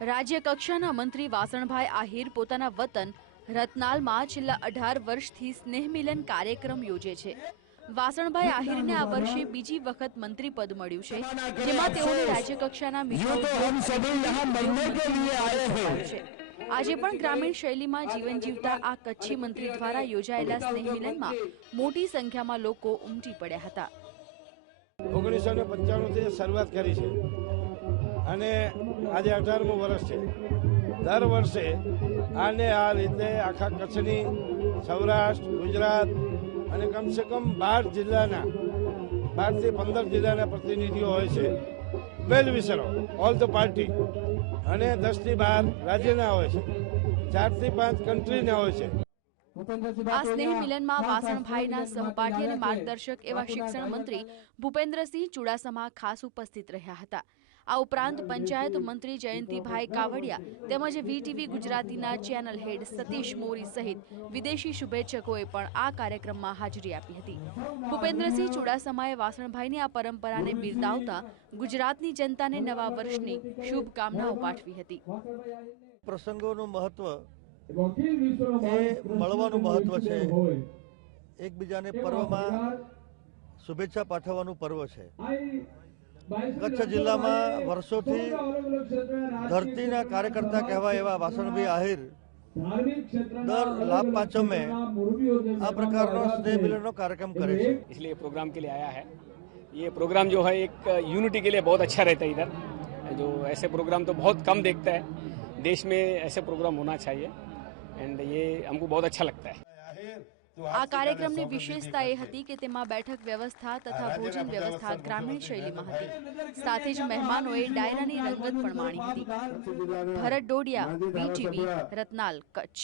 રાજ્ય કક્ષાના મંત્રી વાસણભાઈ આહિર પોતાના વતન રતનાલમાં છેલ્લા 18 વર્ષથી સ્નેહ મિલન કાર્યક્રમ યોજે છે। વાસણભાઈ આહિરને આ વર્ષે બીજી વખત મંત્રી પદ મળ્યું છે, જેમાં તેઓને રાજ્ય કક્ષાના આજે પણ ગ્રામીણ શૈલીમાં જીવન જીવતા આ કચ્છી મંત્રી દ્વારા યોજાયેલા સ્નેહ મિલનમાં મોટી સંખ્યામાં લોકો ઉમટી પડ્યા હતા। 1995 થી શરૂઆત કરી છે અને આજે 18મું વર્ષ છે। દર વર્ષે આને આ રીતે આખા કચ્છની, સૌરાષ્ટ્ર, ગુજરાત અને કમસે કમ 12 જિલ્લાના 12 થી 15 જિલ્લાના પ્રતિનિધિઓ હોય છે, વેલ વિશરો ઓલ ધ પાર્ટી, અને 10 થી 12 રાજ્યના હોય છે, 4 થી 5 કન્ટ્રીના હોય છે। આ સ્નેહ મિલનમાં વાસણભાઈના સહપાઠી અને માર્ગદર્શક એવા શિક્ષણ મંત્રી ભૂપેન્દ્રસિંહ ચુડાસમા ખાસ ઉપસ્થિત રહ્યા હતા। આ ઉપરાંત પંચાયત મંત્રી જયંતિભાઈ કાવડિયા તેમજ વીટીવી ગુજરાતીના ચેનલ હેડ સતીશ મોરી સહિત વિદેશી શુભેચ્છકોએ પણ આ કાર્યક્રમમાં હાજરી આપી હતી। ભૂપેન્દ્રસિંહ ચુડાસમાએ વાસણભાઈની આ પરંપરાને બિરદાવતા ગુજરાતની જનતાને નવા વર્ષની શુભકામનાઓ પાઠવી હતી। પ્રસંગોનું મહત્વ એ મળવાનું મહત્વ છે, એકબીજાને પર્વમાં શુભેચ્છા પાઠવવાનું પર્વ છે। કચ્છ જિલ્લામાં વર્ષોથી ધરતીના કાર્યકર્તા કહેવાય એવા વાસણભાઈ આહિર દર લાભ પાંચમે આ પ્રकारનો સ્નેહ મિલનનો कार्यक्रम करे છે। इसलिए प्रोग्राम के लिए आया है। ये प्रोग्राम जो है एक यूनिटी के लिए बहुत अच्छा रहता है। इधर जो ऐसे प्रोग्राम तो बहुत कम देखता है, देश में ऐसे प्रोग्राम होना चाहिए एंड ये हमको बहुत अच्छा लगता है। આ કાર્યક્રમની વિશેષતા એ હતી કે તેમાં બેઠક વ્યવસ્થા તથા ભોજન વ્યવસ્થા ગ્રામીણ શૈલીમાં હતી, સાથે જ મહેમાનોએ ડાયરાની રંગત પણ માણી હતી। ભરત ડોડિયા, વીટીવી, રતનાલ, કચ્છ।